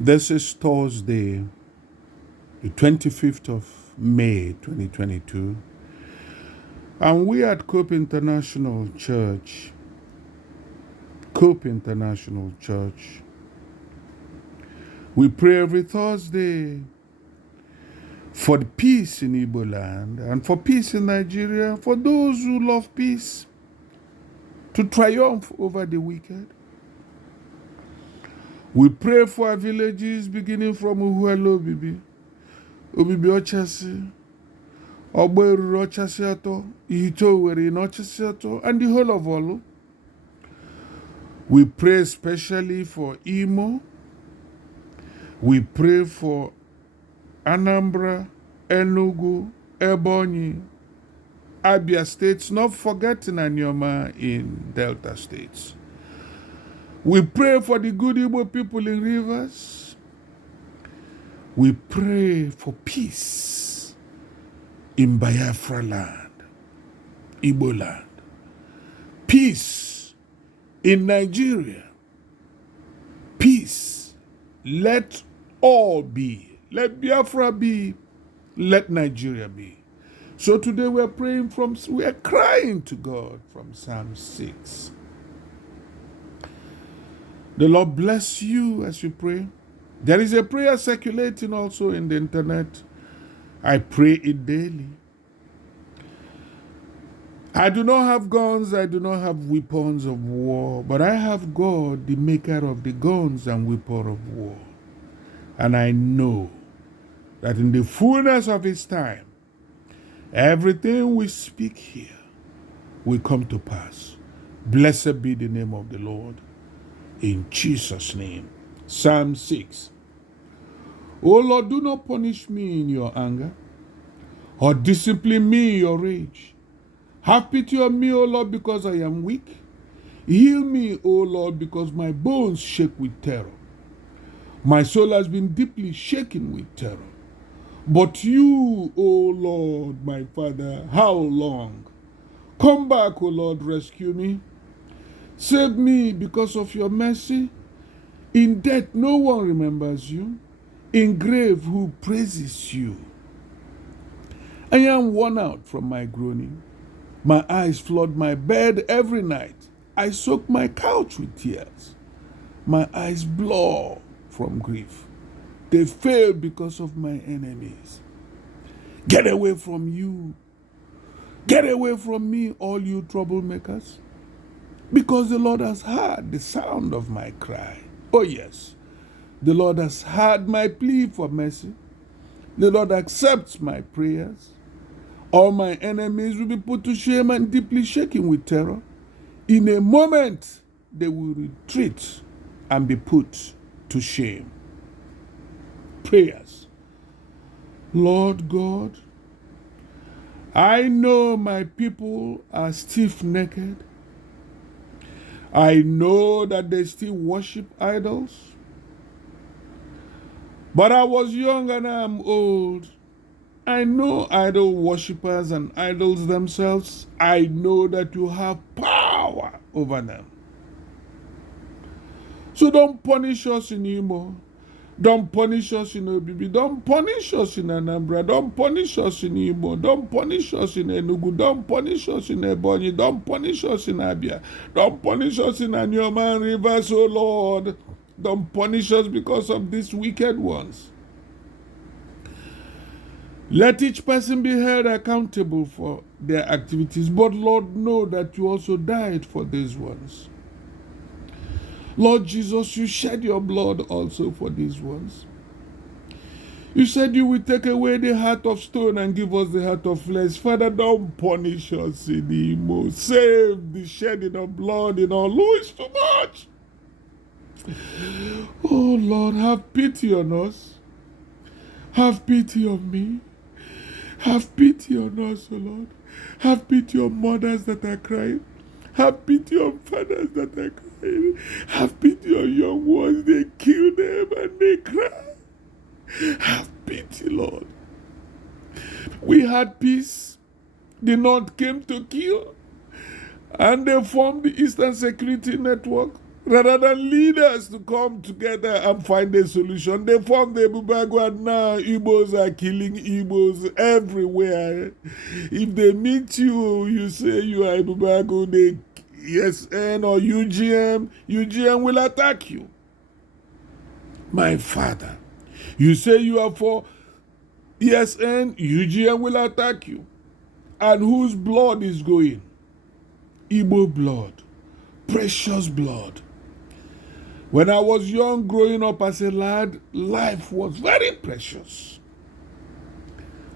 This is Thursday, the 25th of May 2022, and we at Cope International Church, we pray every Thursday for the peace in IgboLand and for peace in Nigeria, for those who love peace to triumph over the wicked. We pray for our villages beginning from Uhuelo Obibi Ochasi, Ogberu Ochasiato, Ihitoweri Ochasiato, and the whole of Olu. We pray especially for Imo. We pray for Anambra, Enugu, Ebonyi, Abia states, not forgetting Anyoma in Delta states. We pray for the good Igbo people in Rivers. We pray for peace in Biafra land, Igbo land. Peace in Nigeria. Peace. Let all be. Let Biafra be. Let Nigeria be. So today we are crying to God from Psalm 6. The Lord bless you as you pray. There is a prayer circulating also in the internet. I pray it daily. I do not have guns, I do not have weapons of war, but I have God, the maker of the guns and weapons of war. And I know that in the fullness of His time, everything we speak here will come to pass. Blessed be the name of the Lord. In Jesus' name. Psalm 6. O Lord, do not punish me in your anger, or discipline me in your rage. Have pity on me, O Lord, because I am weak. Heal me, O Lord, because my bones shake with terror. My soul has been deeply shaken with terror. But you, O Lord, my Father, how long? Come back, O Lord, rescue me. Save me because of your mercy. In death, no one remembers you. In grave, who praises you? I am worn out from my groaning. My eyes flood my bed every night. I soak my couch with tears. My eyes blur from grief. They fail because of my enemies. Get away from you. Get away from me, all you troublemakers. Because the Lord has heard the sound of my cry. Oh yes, the Lord has heard my plea for mercy. The Lord accepts my prayers. All my enemies will be put to shame and deeply shaken with terror. In a moment, they will retreat and be put to shame. Prayers. Lord God, I know my people are stiff-necked. I know that they still worship idols. But I was young and I am old. I know idol worshippers and idols themselves. I know that you have power over them. So don't punish us in Imo. Don't punish us in Obibi. Don't punish us in Anambra. Don't punish us in Imo. Don't punish us in Enugu. Don't punish us in Ebonyi. Don't punish us in Abia. Don't punish us in Anyoma and Rivers, oh Lord. Don't punish us because of these wicked ones. Let each person be held accountable for their activities. But Lord, know that you also died for these ones. Lord Jesus, you shed your blood also for these ones. You said you will take away the heart of stone and give us the heart of flesh. Father, don't punish us in Imo. Save the shedding of blood in Olu. It's too much. Oh Lord, have pity on us. Have pity on me. Have pity on us, O Lord. Have pity on mothers that are crying. Have pity on fathers that are crying. Have pity on young ones. They kill them and they cry. Have pity, Lord. We had peace. The North came to kill. And they formed the Eastern Security Network. Rather than leaders to come together and find a solution, they form the Ebubago, and now Igbos are killing Igbos everywhere. If they meet you, you say you are Ebubago, they ESN or UGM will attack you. My father, you say you are for ESN, UGM will attack you. And whose blood is going? Igbo blood, precious blood. When I was young, growing up as a lad, life was very precious.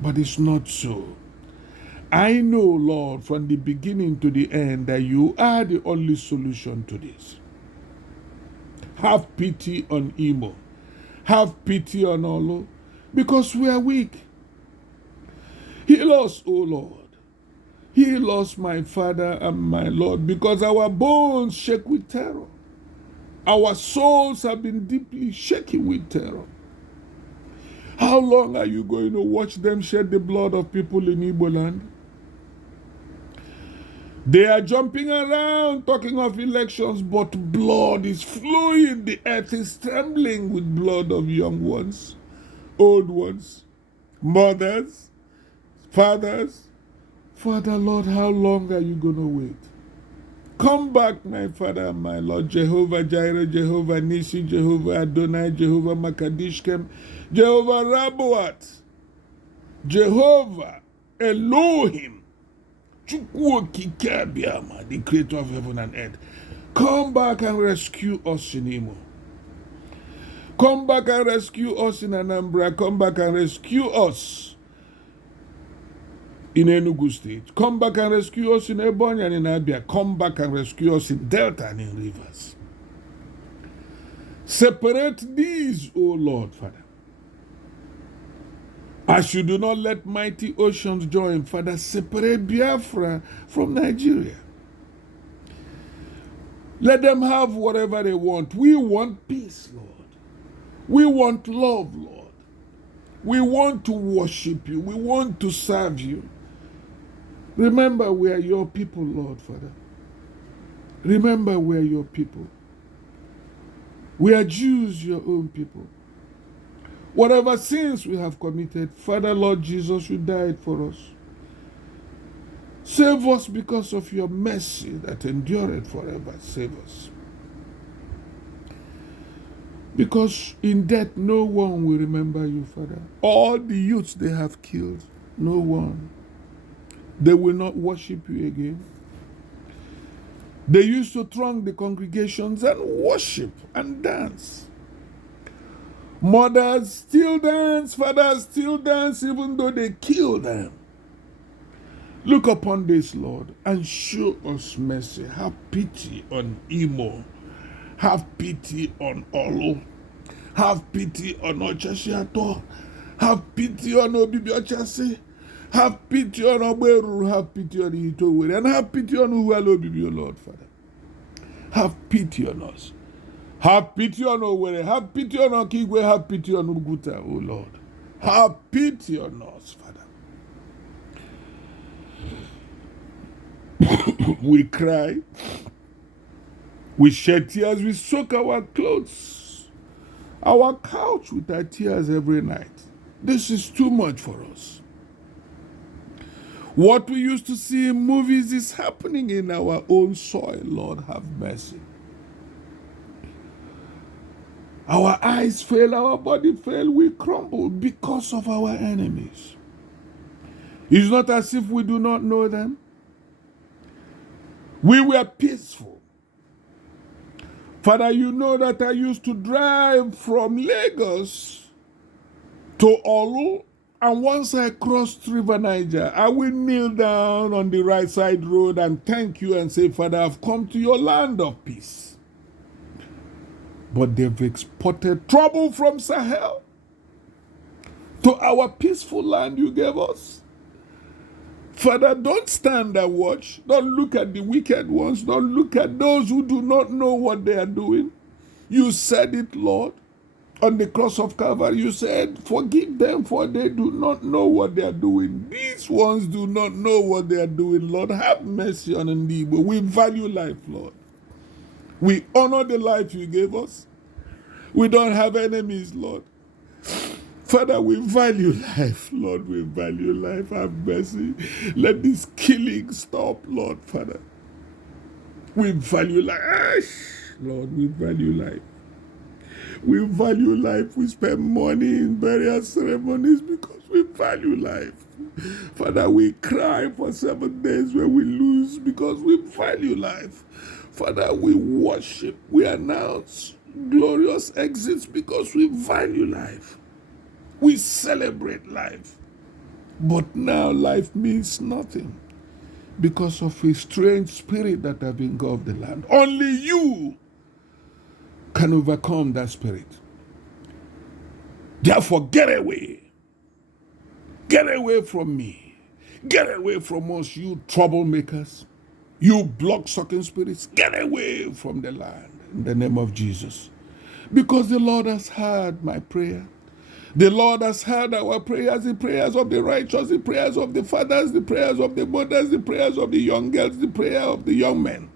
But it's not so. I know, Lord, from the beginning to the end, that you are the only solution to this. Have pity on Imo. Have pity on Olo, because we are weak. Heal us, O Lord. Heal us, my Father and my Lord, because our bones shake with terror. Our souls have been deeply shaken with terror. How long are you going to watch them shed the blood of people in IgboLand? They are jumping around talking of elections, but blood is flowing. The earth is trembling with blood of young ones, old ones, mothers, fathers. Father, Lord, how long are you going to wait? Come back, my Father and my Lord, Jehovah Jireh, Jehovah Nisi, Jehovah Adonai, Jehovah Makadishkem, Jehovah Raboat, Jehovah Elohim, Chukwokikabiama, the creator of heaven and earth. Come back and rescue us in Imo. Come back and rescue us in Anambra. Come back and rescue us in Enugu State. Come back and rescue us in Ebonyi and in Abia. Come back and rescue us in Delta and in Rivers. Separate these, O Lord, Father. As you do not let mighty oceans join, Father, separate Biafra from Nigeria. Let them have whatever they want. We want peace, Lord. We want love, Lord. We want to worship you. We want to serve you. Remember, we are your people, Lord, Father. Remember, we are your people. We are Jews, your own people. Whatever sins we have committed, Father, Lord Jesus, you died for us. Save us because of your mercy that endureth forever. Save us. Because in death, no one will remember you, Father. All the youths they have killed, no one. They will not worship you again. They used to throng the congregations and worship and dance. Mothers still dance, fathers still dance, even though they kill them. Look upon this, Lord, and show us mercy. Have pity on Imo. Have pity on Olo. Have pity on Ochashiato. Have pity on Obibiochase. Have pity on Oberu. Have pity on Itowere. And have pity on Uwalobibi, Lord, Father. Have pity on us. Have pity on Owere. Have pity on Okigwe. Have pity on Uguta, O Lord. Have pity on us, Father. We cry. We shed tears. We soak our clothes, our couch with our tears every night. This is too much for us. What we used to see in movies is happening in our own soil. Lord, have mercy. Our eyes fail, our body fail, we crumble because of our enemies. It's not as if we do not know them. We were peaceful. Father, you know that I used to drive from Lagos to Olu, and once I crossed River Niger, I will kneel down on the right side road and thank you and say, Father, I've come to your land of peace. But they've exported trouble from Sahel to our peaceful land you gave us. Father, don't stand and watch. Don't look at the wicked ones. Don't look at those who do not know what they are doing. You said it, Lord. On the cross of Calvary, you said, forgive them, for they do not know what they are doing. These ones do not know what they are doing, Lord. Have mercy on Igbo. We value life, Lord. We honor the life you gave us. We don't have enemies, Lord. Father, we value life. Lord, we value life. Have mercy. Let this killing stop, Lord, Father. We value life. Lord, we value life. We value life. We spend money in various ceremonies because we value life. Father, we cry for 7 days when we lose because we value life. Father, we worship. We announce glorious exits because we value life. We celebrate life. But now life means nothing because of a strange spirit that have engulfed the land. Only you can overcome that spirit. Therefore, get away. Get away from me. Get away from us, you troublemakers. You blood-sucking spirits. Get away from the land in the name of Jesus. Because the Lord has heard my prayer. The Lord has heard our prayers, the prayers of the righteous, the prayers of the fathers, the prayers of the mothers, the prayers of the young girls, the prayer of the young men.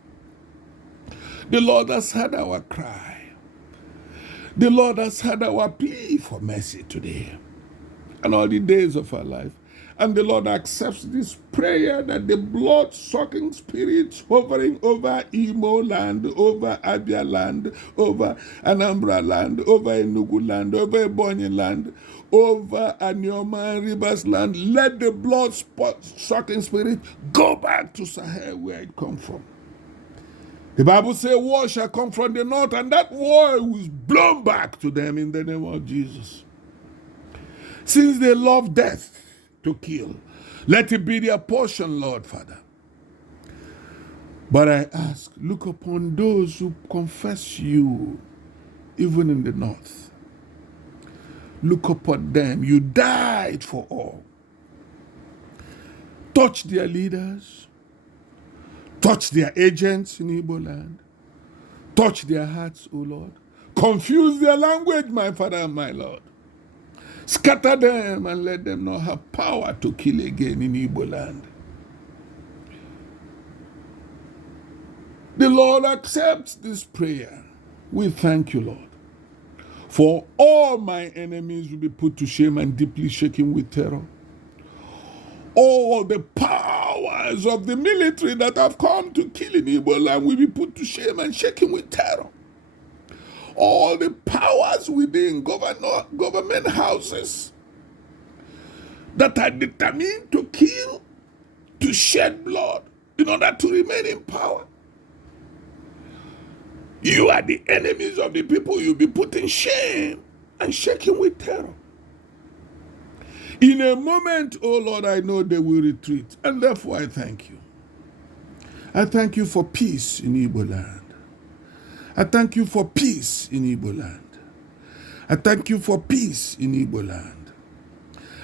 The Lord has heard our cry. The Lord has heard our plea for mercy today and all the days of our life. And the Lord accepts this prayer that the blood-sucking spirits hovering over Imo land, over Abia land, over Anambra land, over Enugu land, over Ebonyi land, over Anioma and Rivers land, let the blood-sucking spirit go back to Sahel where it comes from. The Bible says war shall come from the north, and that war was blown back to them in the name of Jesus. Since they love death to kill, let it be their portion, Lord Father. But I ask, look upon those who confess you, even in the north. Look upon them. You died for all. Touch their leaders. Touch their agents in IgboLand. Touch their hearts, O Lord. Confuse their language, my Father and my Lord. Scatter them and let them not have power to kill again in IgboLand. The Lord accepts this prayer. We thank you, Lord. For all my enemies will be put to shame and deeply shaken with terror. All the powers of the military that have come to kill in IgboLand will be put to shame and shaken with terror. All the powers within government houses that are determined to kill, to shed blood in order to remain in power. You are the enemies of the people. You'll be put in shame and shaken with terror. In a moment, oh Lord, I know they will retreat, and therefore I thank you. I thank you for peace in IgboLand. I thank you for peace in IgboLand. I thank you for peace in IgboLand.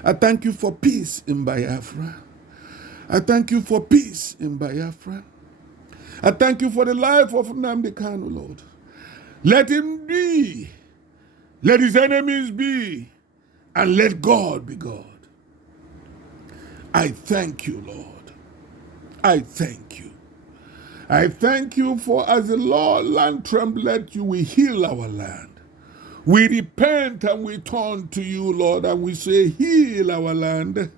I thank you for peace in Biafra. I thank you for peace in Biafra. I thank you for the life of Nnamdi Kanu, Lord. Let him be. Let his enemies be. And let God be God. I thank you, Lord. I thank you. I thank you for as the Lord land trembleth, you will heal our land. We repent and we turn to you, Lord, and we say, heal our land,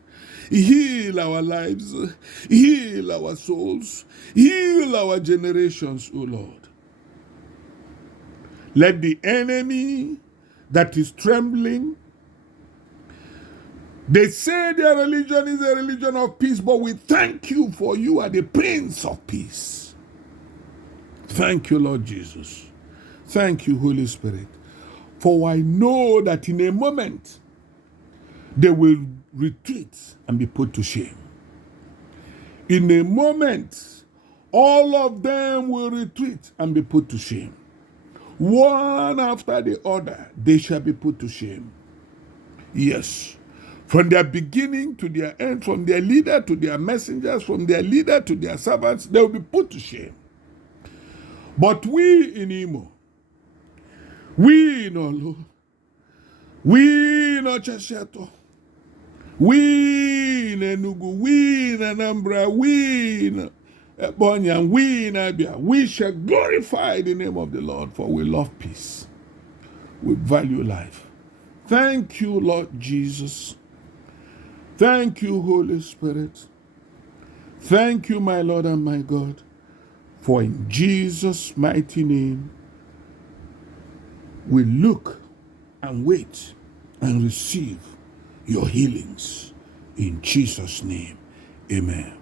heal our lives, heal our souls, heal our generations, O Lord. Let the enemy that is trembling, they say their religion is a religion of peace, but we thank you for you are the Prince of Peace. Thank you, Lord Jesus. Thank you, Holy Spirit. For I know that in a moment, they will retreat and be put to shame. In a moment, all of them will retreat and be put to shame. One after the other, they shall be put to shame. Yes. From their beginning to their end, from their leader to their messengers, from their leader to their servants, they will be put to shame. But we in Imo, we in Olu, we in Ochashato, we in Enugu, we in Anambra, we in And we in Abia, we shall glorify the name of the Lord, for we love peace. We value life. Thank you, Lord Jesus. Thank you, Holy Spirit. Thank you, my Lord and my God, for in Jesus' mighty name we look and wait and receive your healings. In Jesus' name, amen.